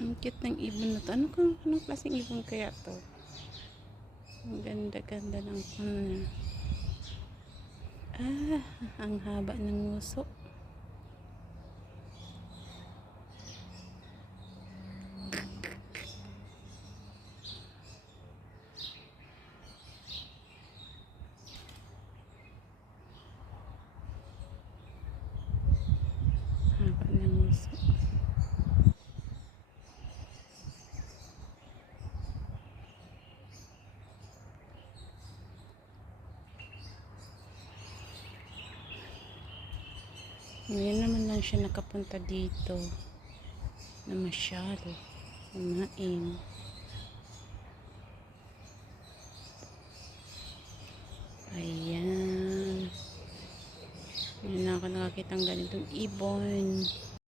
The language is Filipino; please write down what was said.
Ang cute ng ibon na to. Anong klaseng ibon kaya to? Ang ganda-ganda ng ano niya. Ang haba ng nguso. Haba ng nguso. Ngayon naman lang siya nakapunta dito na masyado kumain. Ayan. Ngayon na ako nakakita ng ganitong ibon.